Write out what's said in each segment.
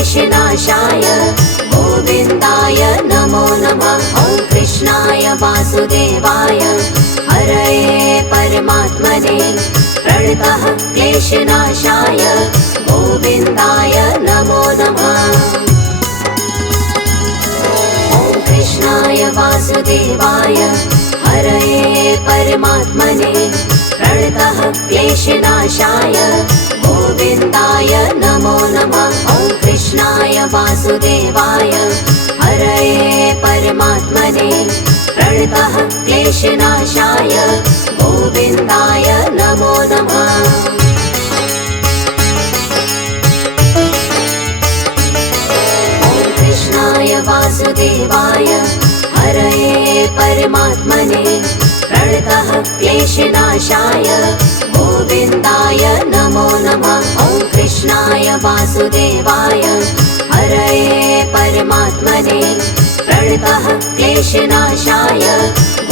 क्लेशनाशाय गोविन्दाय नमो नमः। ॐ कृष्णाय वासुदेवाय हरये परमात्मने प्रणतः क्लेशनाशाय गोविन्दाय नमो नमः। ॐ कृष्णाय वासुदेवाय हरये परमात्मने प्रणतः क्लेशनाशाय गोविन्दाय नमो नमः। ॐ कृष्णाय वासुदेवाय हरये परमात्मने प्रणतः क्लेशनाशाय गोविन्दाय नमो नमः। ॐ कृष्णाय वासुदेवाय हरये परमात्मने प्रणतः क्लेशनाशाय गोविन्दाय नमो नमः। ॐ कृष्णाय वासुदेवाय हरये परमात्मने प्रणतः क्लेशनाशाय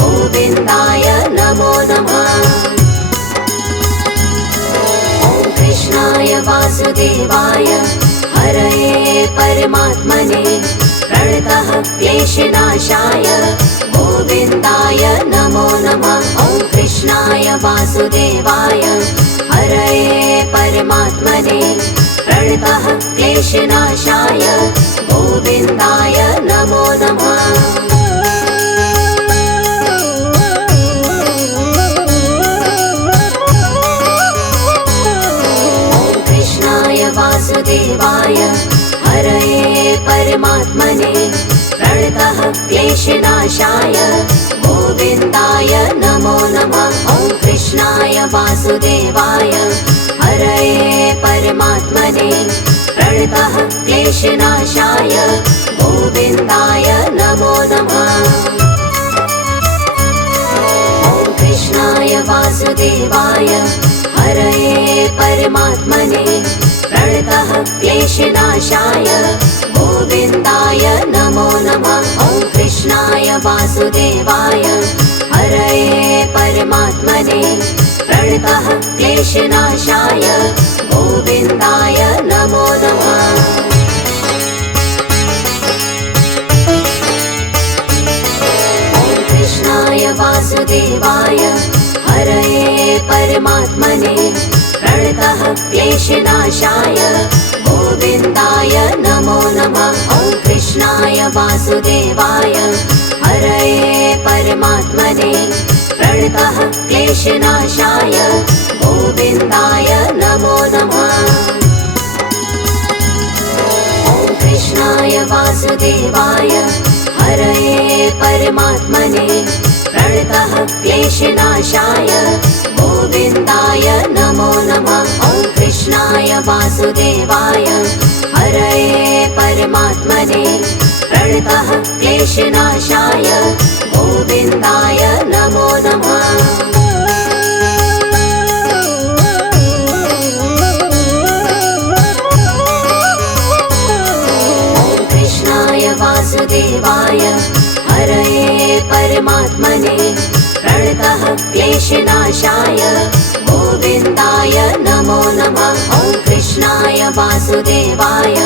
गोविन्दाय नमो नमः। ॐ कृष्णाय वासुदेवाय हरये परमात्मने प्रणतः क्लेशनाशाय गोविन्दाय नमो नमः। ॐ कृष्णाय वासुदेवाय हरये परमात्मने प्रणतः क्लेशनाशाय गोविन्दाय नमो नमः। ॐ कृष्णाय वासुदेवाय हरये परमात्मने प्रणतः क्लेशनाशाय गोविन्दाय नमो नमः। ॐ कृष्णाय वासुदेवाय हरये परमात्मने प्रणतः क्लेशनाशाय गोविन्दाय नमो नमः। ॐ कृष्णाय वासुदेवाय हरये परमात्मने प्रणतः क्लेशनाशाय गोविन्दाय नमो नमः। ॐ कृष्णाय वासुदेवाय हरये परमात्मने प्रणतः क्लेशनाशाय गोविन्दाय नमो नमः। ॐ कृष्णाय वासुदेवाय हरये परमात्मने प्रणतः क्लेशनाशाय गोविन्दाय नमो नमः। ॐ कृष्णाय वासुदेवाय हरये परमात्मने प्रणतः क्लेशनाशाय गोविन्दाय नमो नमः। ॐ कृष्णाय वासुदेवाय हरये परमात्मने प्रणतः क्लेशनाशाय गोविन्दाय नमो नमः। ॐ कृष्णाय वासुदेवाय हरये परमात्मने प्रणतः क्लेशनाशाय गोविन्दाय नमो नमः। ॐ कृष्णाय वासुदेवाय हरये परमात्मने प्रणतः क्लेशनाशाय गोविन्दाय नमो नमः। ॐ कृष्णाय वासुदेवाय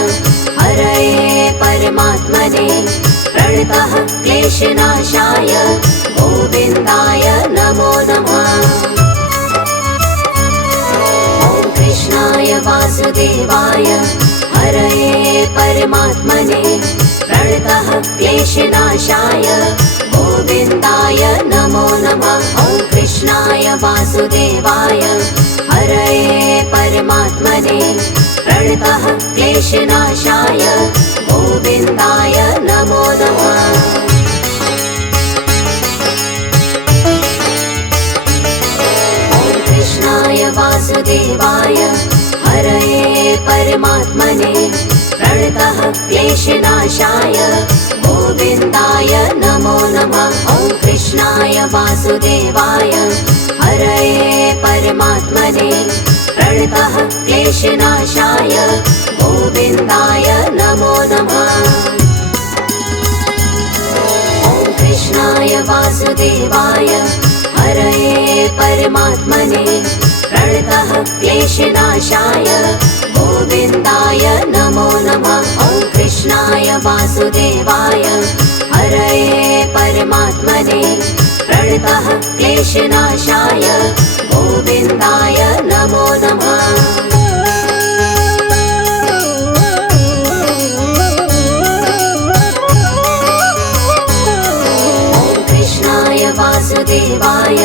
हरये परमात्मने प्रणतः क्लेशनाशाय गोविन्दाय नमो नमः। ॐ कृष्णाय वासुदेवाय हरये परमात्मने प्रणतः क्लेशनाशाय गोविन्दाय नमो नमः। ॐ कृष्णाय वासुदेवाय हरये परमात्मने प्रणतः क्लेशनाशाय गोविन्दाय नमो नमः। ॐ कृष्णाय वासुदेवाय हरये परमात्मने प्रणतः क्लेशनाशाय गोविन्दाय नमो नमः। ॐ कृष्णाय वासुदेवाय हरये परमात्मने प्रणतः क्लेशनाशाय गोविन्दाय नमो नमः। ॐ कृष्णाय वासुदेवाय हरये परमात्मने प्रणतः क्लेशनाशाय गोविन्दाय नमो नमः। वासुदेवाय हरये परमात्मने प्रणतः क्लेशनाशाय गोविन्दाय नमो नमः। वासुदेवाय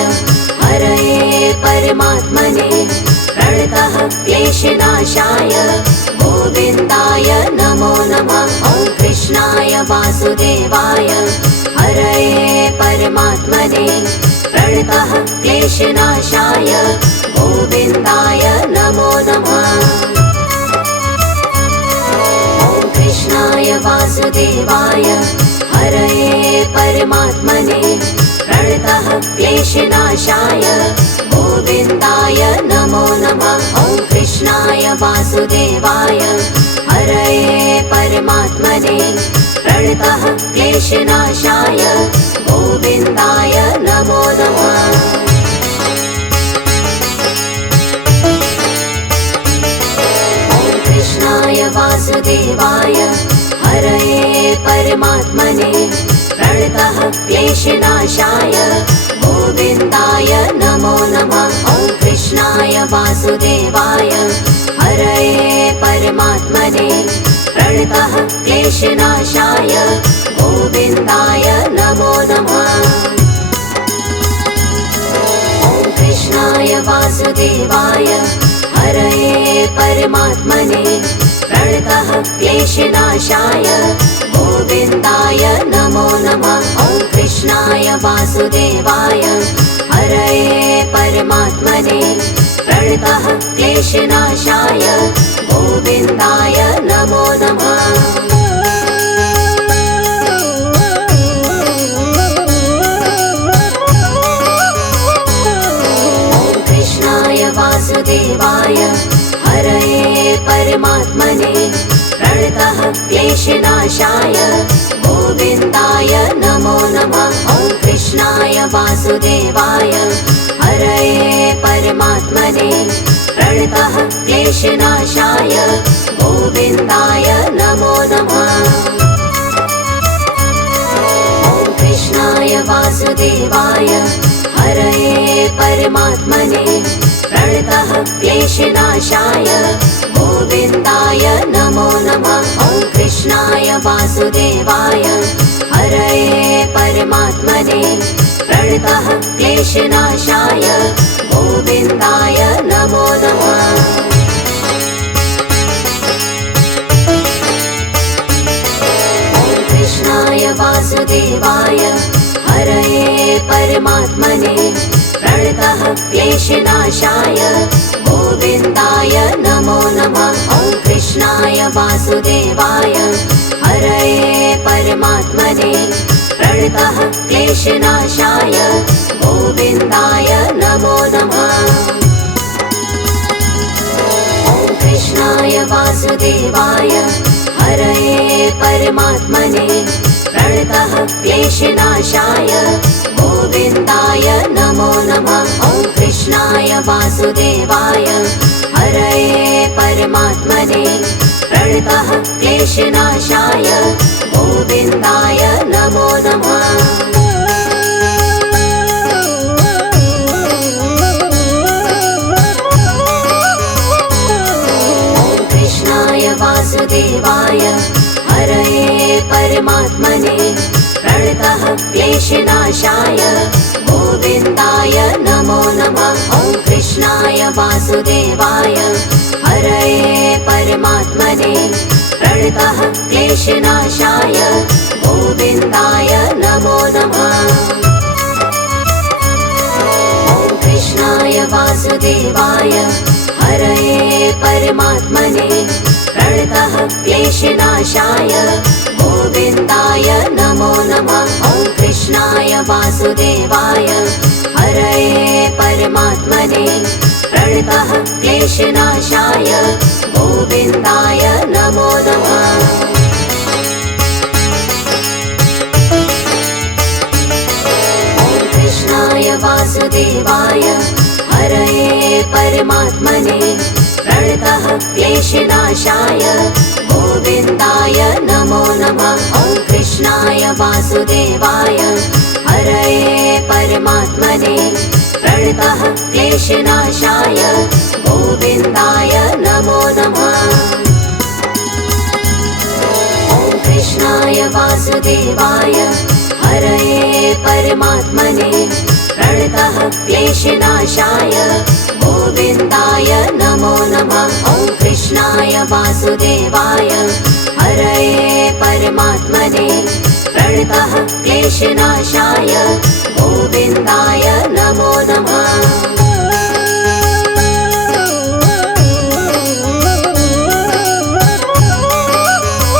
हरये परमात्मने प्रणतः क्लेशनाशाय गोविन्दाय नमो नमः। ॐ कृष्णाय वासुदेवाय हरये परमात्मने प्रणतः क्लेशनाशाय गोविन्दाय नमो नमः। ॐ कृष्णाय वासुदेवाय हरये परमात्मने प्रणतः क्लेशनाशाय गोविन्दाय नमो नमः। ॐ कृष्णाय वासुदेवाय हरये परमात्मने प्रणतः क्लेशनाशाय गोविन्दाय नमो नमः। ॐ कृष्णाय वासुदेवाय हरये परमात्मने प्रणतः क्लेशनाशाय गोविन्दाय नमो नमः। ॐ कृष्णाय वासुदेवाय हरये परमात्मने प्रणतः क्लेशनाशाय गोविन्दाय नमो नमः। ॐ कृष्णाय वासुदेवाय हरये परमात्मने प्रणतः क्लेशनाशाय गोविन्दाय नमो नमः। ॐ कृष्णाय वासुदेवाय हरये परमात्मने प्रणतः क्लेशनाशाय गोविन्दाय नमो नमः। ॐ कृष्णाय वासुदेवाय हरये परमात्मने प्रणतः क्लेशनाशाय गोविन्दाय नमो नमः। ॐ कृष्णाय वासुदेवाय हरये परमात्मने प्रणतः क्लेशनाशाय गोविन्दाय नमो नमः। ॐ कृष्णाय वासुदेवाय हरये परमात्मने प्रणतः क्लेशनाशाय गोविन्दाय नमो नमः। ॐ कृष्णाय वासुदेवाय हरये परमात्मने प्रणतः क्लेशनाशाय गोविन्दाय नमो नमः। ॐ कृष्णाय वासुदेवाय हरये परमात्मने प्रणतः क्लेशनाशाय गोविन्दाय नमो नमः। ॐ कृष्णाय वासुदेवाय हरये परमात्मने प्रणतः क्लेशनाशाय गोविन्दाय नमो नमः। ॐ कृष्णाय वासुदेवाय हरये परमात्मने प्रणतः क्लेशनाशाय गोविन्दाय नमो नमः। ॐ कृष्णाय वासुदेवाय हरये परमात्मने प्रणतः क्लेशनाशाय गोविन्दाय नमो नमः। ॐ कृष्णाय वासुदेवाय हरये परमात्मने प्रणतः क्लेशनाशाय गोविन्दाय नमो नमः। ॐ कृष्णाय वासुदेवाय हरये परमात्मने प्रणतः क्लेशनाशाय गोविन्दाय नमो नमः। ॐ कृष्णाय वासुदेवाय हरये परमात्मने प्रणतः क्लेशनाशाय गोविन्दाय नमो नमः। ॐ कृष्णाय वासुदेवाय हरये परमात्मने प्रणतः क्लेशनाशाय गोविन्दाय नमो नमः। ॐ कृष्णाय वासुदेवाय हरये परमात्मने प्रणतः क्लेशनाशाय गोविन्दाय नमो नमः। वासुदेवाय हरये परमात्मने प्रणतः क्लेशनाशाय गोविन्दाय नमो नमः। ॐ कृष्णाय वासुदेवाय हरये परमात्मने प्रणतः क्लेशनाशाय गोविन्दाय नमो नमः। ॐ कृष्णाय वासुदेवाय हरये परमात्मने प्रणतः क्लेशनाशाय गोविन्दाय नमो नमः।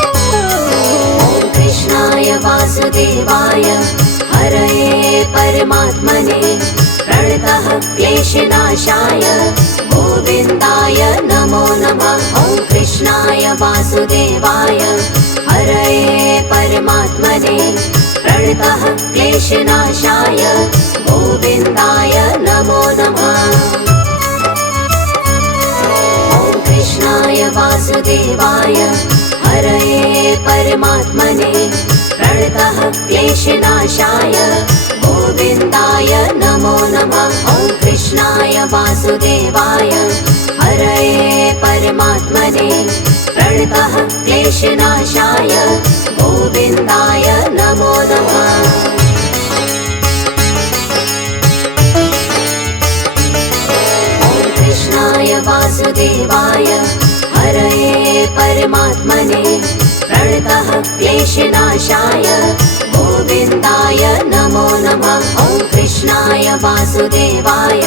ॐ कृष्णाय वासुदेवाय हरये परमात्मने प्रणतः क्लेशनाशाय गोविन्दाय नमो नमः। ॐ कृष्णाय वासुदेवाय हरये परमात्मने प्रणतः क्लेशनाशाय गोविन्दाय नमो नमः। ॐ कृष्णाय वासुदेवाय हरये परमात्मने प्रणतः क्लेशनाशाय गोविन्दाय नमो नमः। ॐ कृष्णाय वासुदेवाय हरये परमात्मने प्रणतः क्लेशनाशाय गोविन्दाय नमो नमः। ॐ कृष्णाय वासुदेवाय हरये परमात्मने प्रणतः क्लेशनाशाय गोविन्दाय नमो नमः। ॐ कृष्णाय वासुदेवाय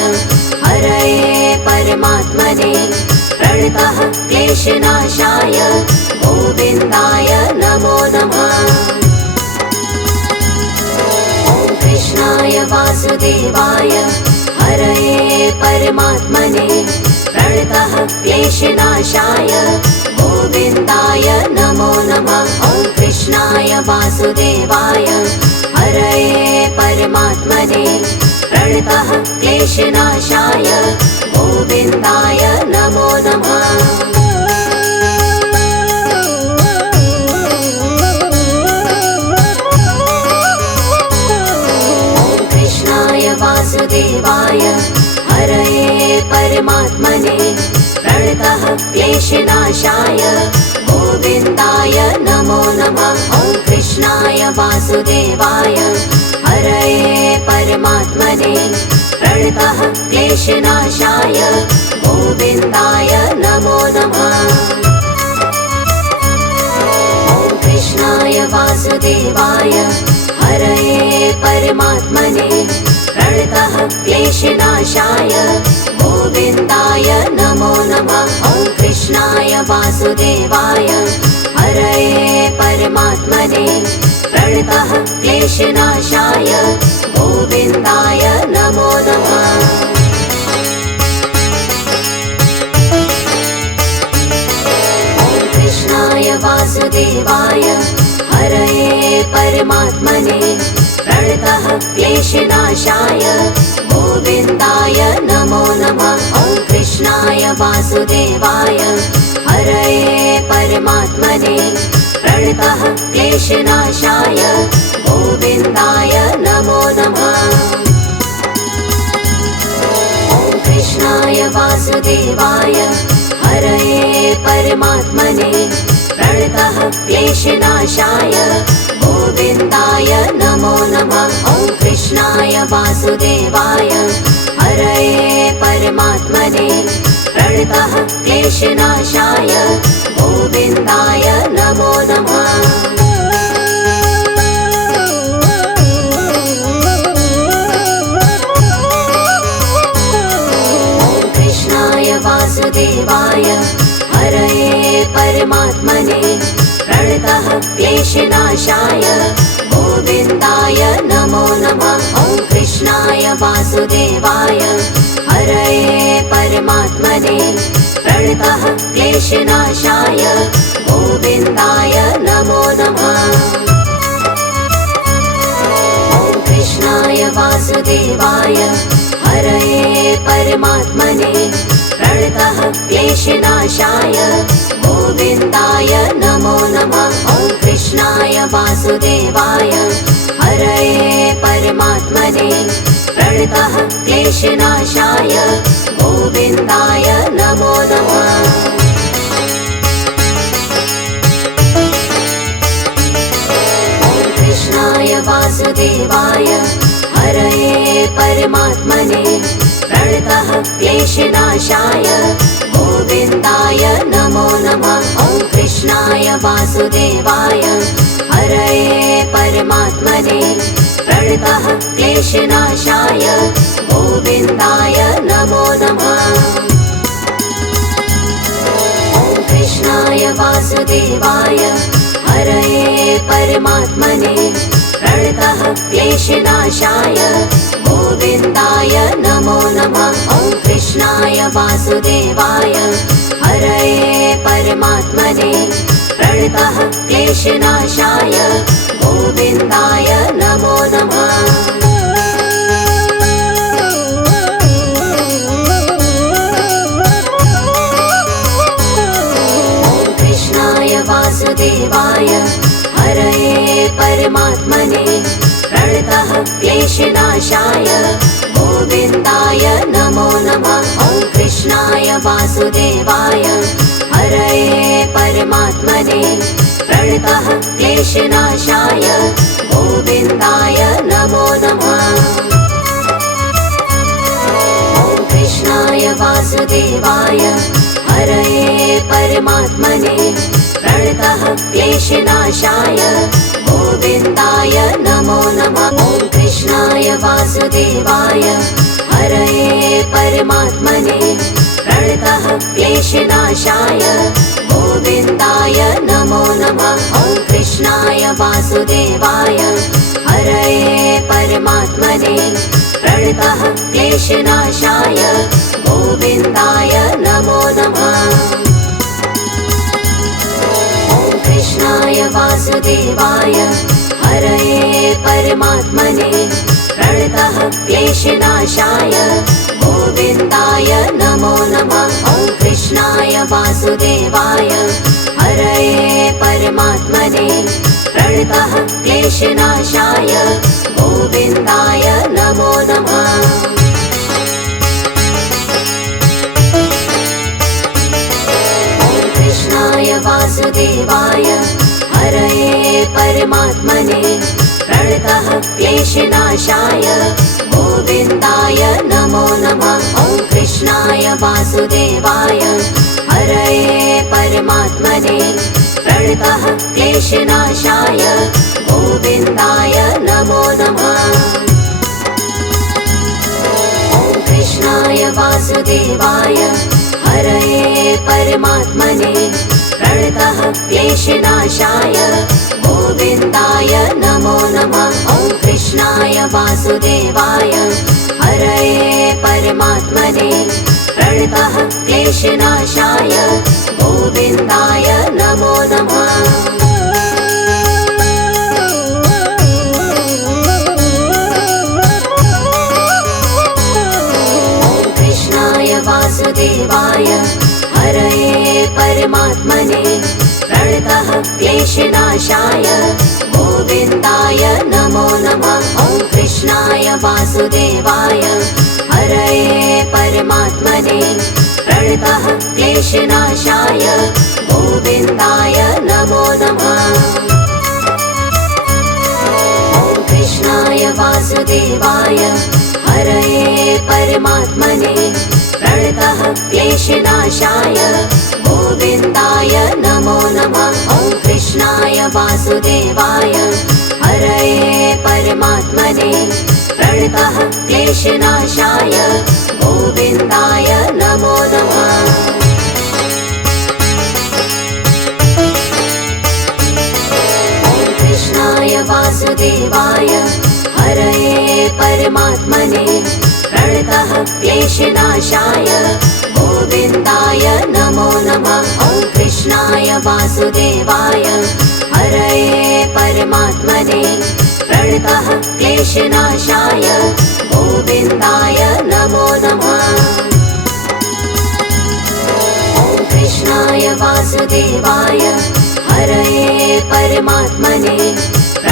हरये परमात्मने प्रणतः क्लेशनाशाय गोविन्दाय नमो नमः। ॐ कृष्णाय वासुदेवाय हरये परमात्मने प्रणतः क्लेशनाशाय गोविन्दाय नमो नमः। ॐ कृष्णाय वासुदेवाय हरये परमात्मने प्रणतः क्लेशनाशाय गोविन्दाय नमो नमः। ॐ कृष्णाय वासुदेवाय हरये परमात्मने प्रणतः क्लेशनाशाय गोविन्दाय नमो नमः। ॐ कृष्णाय वासुदेवाय हरये परमात्मने प्रणतः क्लेशनाशाय गोविन्दाय नमो नमः। ॐ कृष्णाय वासुदेवाय हरये परमात्मने प्रणतः क्लेशनाशाय गोविन्दाय नमो नमः। ॐ कृष्णाय वासुदेवाय हरये परमात्मने प्रणतः क्लेशनाशाय गोविन्दाय नमो नमः। ॐ कृष्णाय वासुदेवाय हरये परमात्मने प्रणतः क्लेशनाशाय गोविन्दाय नमो नमः। ॐ कृष्णाय वासुदेवाय हरये परमात्मने प्रणतः क्लेशनाशाय गोविन्दाय नमो नमः। ॐ कृष्णाय वासुदेवाय हरये परमात्मने प्रणतः क्लेशनाशाय गोविन्दाय नमो नमः। ॐ कृष्णाय वासुदेवाय हरये परमात्मने प्रणतः क्लेशनाशाय गोविन्दाय नमो नमः। ॐ कृष्णाय वासुदेवाय हरये परमात्मने प्रणतः क्लेशनाशाय गोविन्दाय नमो नमः। ॐ कृष्णाय वासुदेवाय हरये परमात्मने प्रणतः क्लेशनाशाय गोविन्दाय नमो नमः। ॐ कृष्णाय वासुदेवाय हरये परमात्मने प्रणतः क्लेशनाशाय गोविन्दाय नमो नमः। ॐ कृष्णाय वासुदेवाय क्लेशनाशाय गोविन्दाय नमो नमः। कृष्णाय वासुदेवाय हरये परमात्मने प्रणतः क्लेशनाशाय गोविन्दाय नमो नमः। ॐ कृष्णाय वासुदेवाय हरये परमात्मने प्रणतः क्लेशनाशाय गोविन्दाय नमो नमः। ॐ कृष्णाय वासुदेवाय हरये परमात्मने प्रणतः क्लेशनाशाय गोविन्दाय नमो नमः। ॐ कृष्णाय वासुदेवाय हरये परमात्मने प्रणतः क्लेशनाशाय गोविन्दाय नमो नमः। वासुदेवाय हरये परमात्मने प्रणतः क्लेशनाशाय गोविन्दाय नमो नमः। ॐ कृष्णाय वासुदेवाय हरये परमात्मने प्रणतः क्लेशनाशाय गोविन्दाय नमो नमः। ॐ कृष्णाय वासुदेवाय हरये परमात्मने प्रणतः क्लेशनाशाय गोविन्दाय नमो नमः। ॐ कृष्णाय वासुदेवाय हरये परमात्मने प्रणतः क्लेशनाशाय गोविन्दाय नमो नमः। ॐ कृष्णाय वासुदेवाय हरये परमात्मने प्रणतः क्लेशनाशाय गोविन्दाय नमो नमः। कृष्णाय वासुदेवाय हरये परमात्मने प्रणतः क्लेशनाशाय गोविन्दाय नमो नमः। ॐ कृष्णाय वासुदेवाय हरये परमात्मने प्रणतः क्लेशनाशाय गोविन्दाय नमो नमः। कृष्णाय वासुदेवाय हरये परमात्मने प्रणतः क्लेशनाशाय गोविन्दाय नमो नमः। ॐ कृष्णाय वासुदेवाय हरये परमात्मने प्रणतः क्लेशनाशाय गोविन्दाय नमो नमः। ॐ कृष्णाय वासुदेवाय हरये परमात्मने प्रणतः क्लेशनाशाय गोविन्दाय नमो नमः। ॐ कृष्णाय वासुदेवाय हरये परमात्मने प्रणतः क्लेशनाशाय गोविन्दाय नमो नमः। वासुदेवाय हरये परमात्मने प्रणतः क्लेशनाशाय गोविन्दाय नमो नमः। ॐ कृष्णाय वासुदेवाय हरये परमात्मने प्रणतः क्लेशनाशाय गोविन्दाय नमो नमः। ॐ कृष्णाय वासुदेवाय हरये परमात्मने प्रणतः क्लेशनाशाय गोविन्दाय नमो नमः। ॐ कृष्णाय वासुदेवाय हरये परमात्मने प्रणतः क्लेशनाशाय गोविन्दाय नमो नमः। ॐ कृष्णाय वासुदेवाय हरये परमात्मने प्रणतः क्लेशनाशाय गोविन्दाय नमो नमः। ॐ कृष्णाय वासुदेवाय हरये परमात्मने प्रणतः क्लेशनाशाय गोविन्दाय नमो नमः। ॐ कृष्णाय वासुदेवाय हरये परमात्मने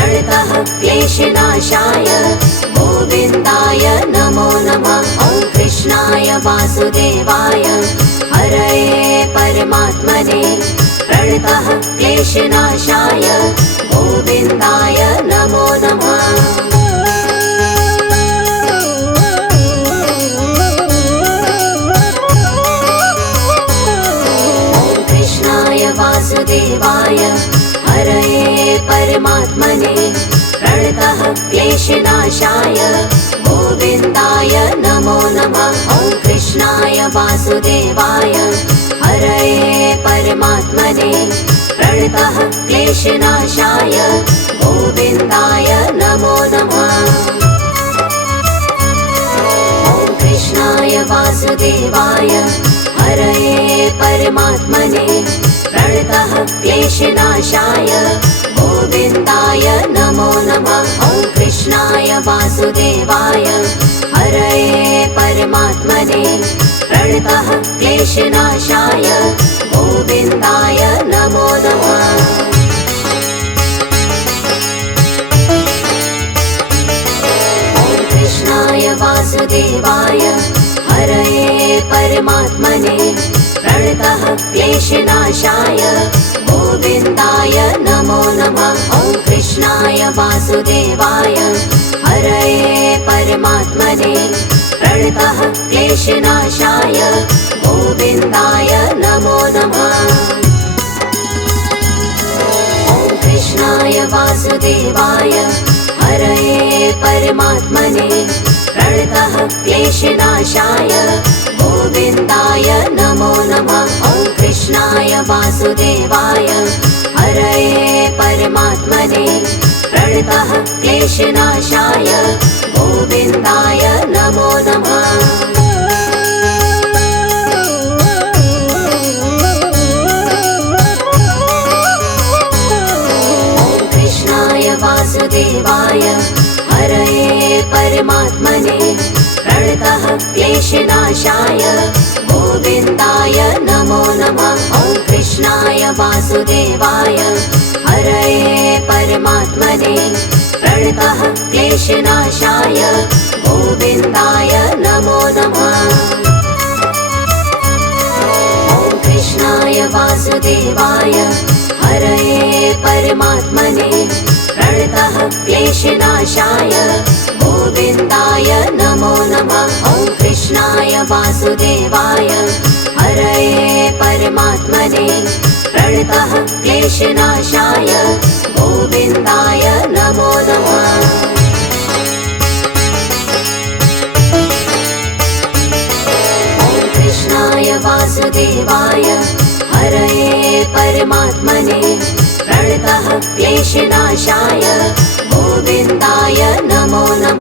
प्रणतः क्लेशनाशाय गोविन्दाय नमो नमः। ॐ कृष्णाय वासुदेवाय हरये परमात्मने प्रणतः क्लेशनाशाय गोविन्दाय नमो नमः। वासुदेवाय हरये परमात्मने प्रणतः क्लेशनाशाय गोविन्दाय नमो नमः। ॐ कृष्णाय वासुदेवाय हरये परमात्मने प्रणतः क्लेशनाशाय गोविन्दाय नमो नमः। ॐ कृष्णाय वासुदेवाय हरये परमात्मने प्रणतः क्लेशनाशाय गोविन्दाय नमो नमः। ॐ कृष्णाय वासुदेवाय हरये परमात्मने प्रणतः क्लेशनाशाय गोविन्दाय नमो नमः। ॐ कृष्णाय वासुदेवाय हरये परमात्मने प्रणतः क्लेशनाशाय गोविन्दाय नमो नमः। ॐ कृष्णाय वासुदेवाय हरये परमात्मने प्रणतः क्लेशनाशाय गोविन्दाय नमो नमः। ॐ कृष्णाय वासुदेवाय हरये परमात्मने प्रणतः क्लेशनाशाय गोविन्दाय नमो नमः। ॐ कृष्णाय वासुदेवाय हरये परमात्मने प्रणतः क्लेशनाशाय गोविन्दाय नमो नमः। ॐ कृष्णाय वासुदेवाय हरये परमात्मने प्रणतः क्लेशनाशाय गोविन्दाय नमो नमः। ॐ कृष्णाय वासुदेवाय हरये परमात्मने प्रणतः क्लेशनाशाय गोविन्दाय नमो नमः। ॐ कृष्णाय वासुदेवाय हरये परमात्मने प्रणतः क्लेशनाशाय गोविन्दाय नमो नमः। ॐ कृष्णाय वासुदेवाय हरये परमात्मने प्रणतः क्लेशनाशाय गोविन्दाय नमो नमः। ॐ कृष्णाय वासुदेवाय हरये परमात्मने प्रणतः क्लेशनाशाय गोविन्दाय नमो नमः।